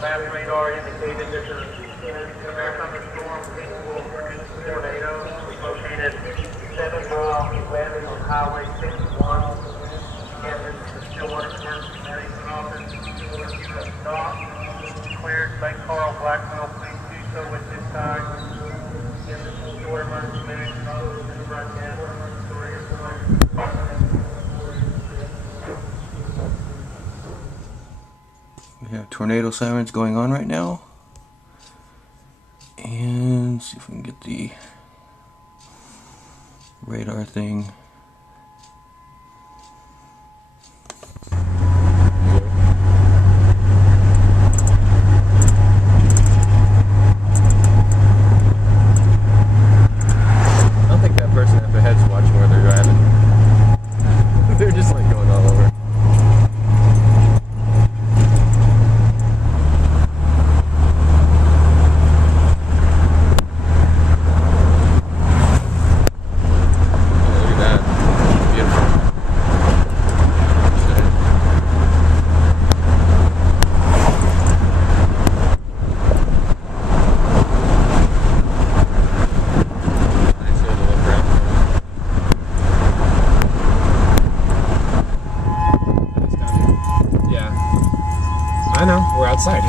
Mass radar indicated that there's a coming storm capable of producing tornadoes located 7 miles west on Highway 61. Again, this is the Stillwater Emergency Management Office. Stop, cleared St. Carl, Blackwell, please do so at this time. Again, this is the Stillwater Emergency Management Office. This is right now. We have tornado sirens going on right now, and see if we can get the radar thing. I don't think that person up ahead's watching where they're driving. They're just like going all over. I know, we're outside.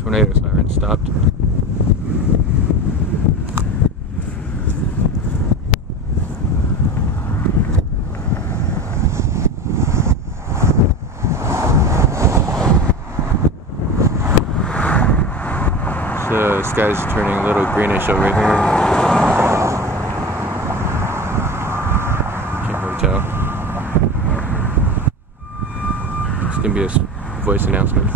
Tornado siren stopped. So the sky's turning a little greenish over here. Can't really tell. It's gonna be a voice announcement.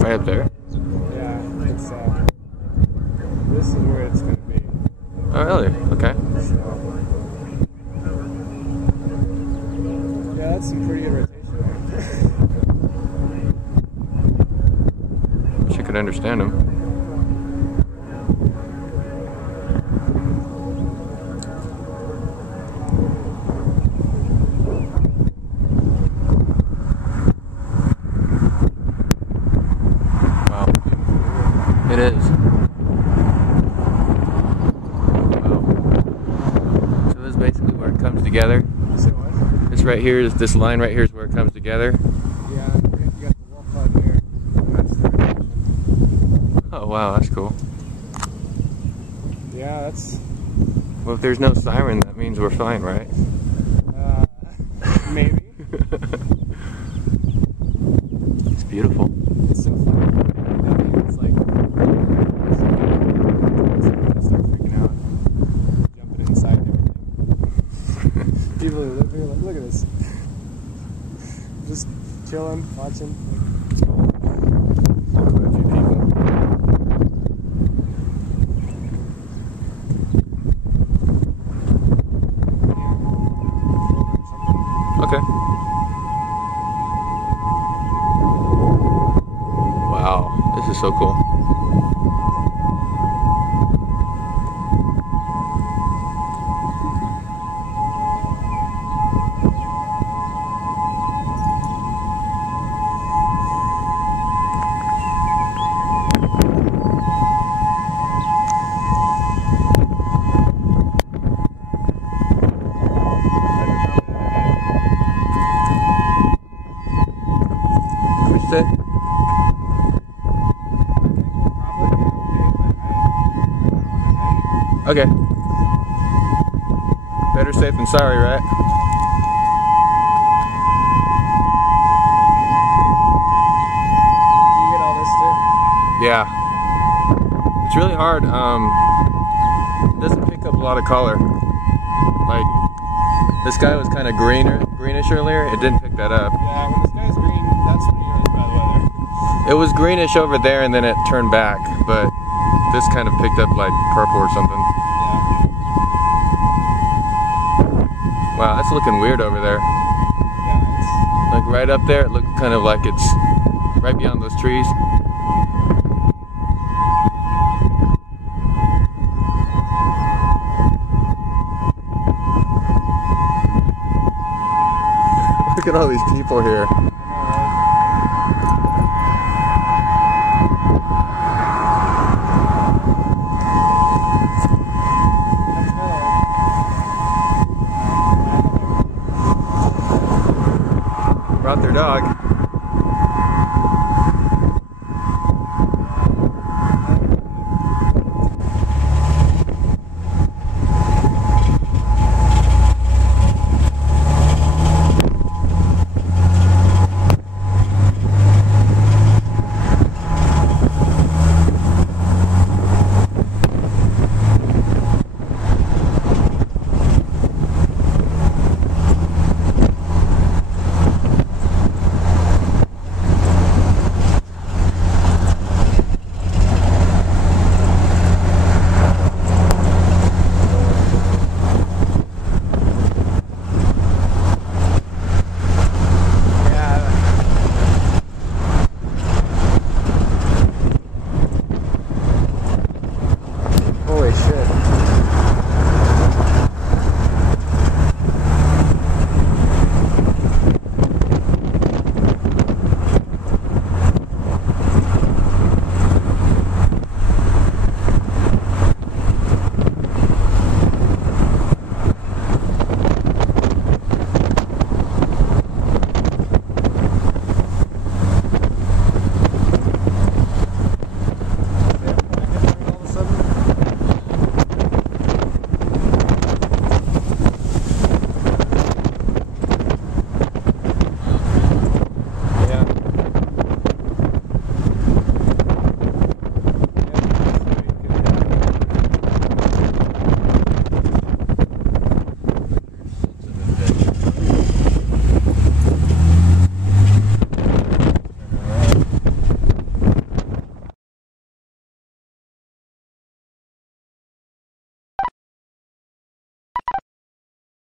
Right up there? Yeah, it's, this is where it's going to be. Oh, really? Okay. So, yeah, that's some pretty good rotation there. Wish I could understand him. It is. Wow. So this is basically where it comes together. Say what? This right here is, this line right here is where it comes together. Yeah, you got the wall flood here. And that's the rotation. Oh wow, that's cool. Yeah, that's... Well, if there's no siren, that means we're fine, right? Maybe. It's beautiful. It's so fun. It's like... start freaking out. Jumping inside and everything. People who live here like, look at this. Just chilling, watching. Quite a few people. Okay. Wow, this is so cool. Okay. Better safe than sorry, right? You get all this too? Yeah. It's really hard. It doesn't pick up a lot of color. Like, this guy was kind of greenish earlier. It didn't pick that up. Yeah, when the sky's green, that's when you're really bad weather. It was greenish over there and then it turned back, but this kind of picked up like purple or something. Yeah. Wow, that's looking weird over there. Yeah, it's... Like right up there, it looked kind of like it's right beyond those trees. Look at all these people here. Brought their dog.